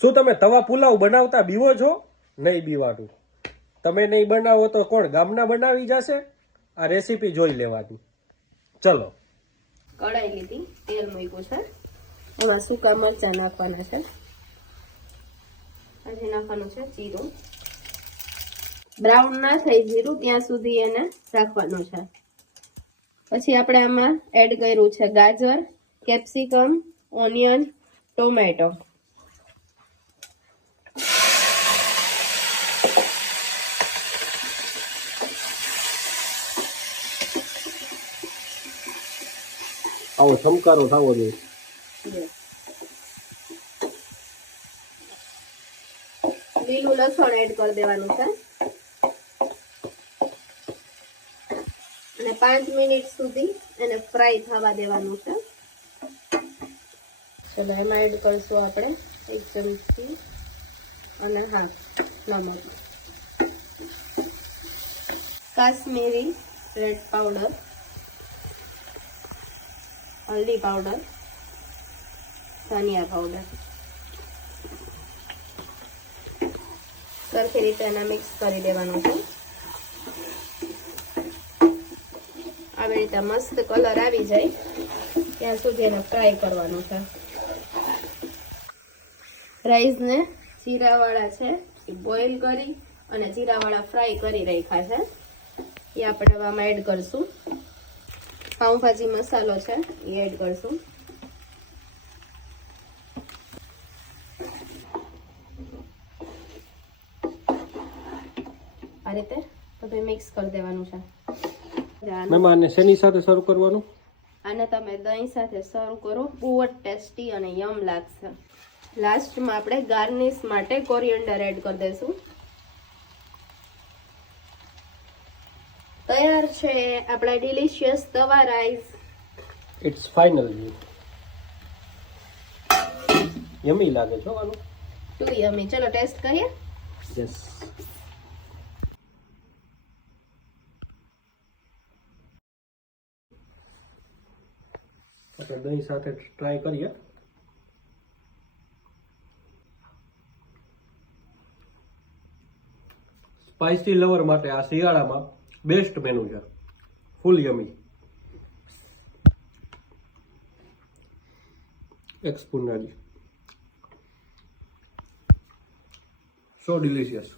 શું તમે તવા પુલાવ બનાવતા બીવો છો? નહીં બીવાનું. તમે નહીં બનાવો તો કોણ ગામના બનાવી જશે? આ રેસીપી જોઈ લેવાની. ચલો. કઢાઈ લીધી, તેલ મૂક્યું છે, એમાં સૂકા મરચાં નાખવાના છે, હજી નાખવાનું છે જીરું. બ્રાઉન ના થઈ જીરું ત્યાં સુધી એને રાખવાનું છે. પછી આપણે આમાં એડ કર્યું છે ગાજર, કેપ્સિકમ, ઓનિયન, ટોમેટો. આવો ચમકારો થવો જોઈએ. લીલું લસણ એડ કરી દેવાનું છે અને 5 મિનિટ સુધી એને ફ્રાય થવા દેવાનું છે. ચલો એમાં એડ કરશું આપણે 1 ચમચી અને હાફ નમક, કાશ્મીરી રેડ પાવડર, હલ્દી પાવડર, ધનિયા પાવડર. સરખી રીતે એને મિક્સ કરી દેવાનું છે. આવી રીતે મસ્ત કલર આવી જાય ત્યાં સુધી એને ફ્રાય કરવાનું છે. રાઈસને જીરાવાળા છે એ બોઇલ કરી અને જીરાવાળા ફ્રાય કરી રાખ્યા છે, એ આપણે આમાં એડ કરશું. પાઉંભાજી મસાલો છે એ એડ કરશું. આ રીતે બધું મિક્સ કરી દેવાનું છે. મહેમાનને શેની સાથે સર્વ કરવાનું? આને તમે દહીં સાથે સર્વ કરો, બહુ જ ટેસ્ટી અને યમ લાગશે. લાસ્ટમાં આપણે ગાર્નિશ માટે કોરિએન્ડર એડ કરી દઈશું. તૈયાર છે આપણા ડિલિશિયસ તવા રાઈસ. It's final. યમી લાગે છે આનું. Too yummy. ચલો ટેસ્ટ કરીએ. યસ. આપણે દહીં સાથે ટ્રાય કરીએ. સ્પાઇસી લવર માટે આ શિયાળામાં બેસ્ટ મેનુ છે. ફૂલ યમી. એક સ્પૂન નાખી. સો ડિલિશિયસ.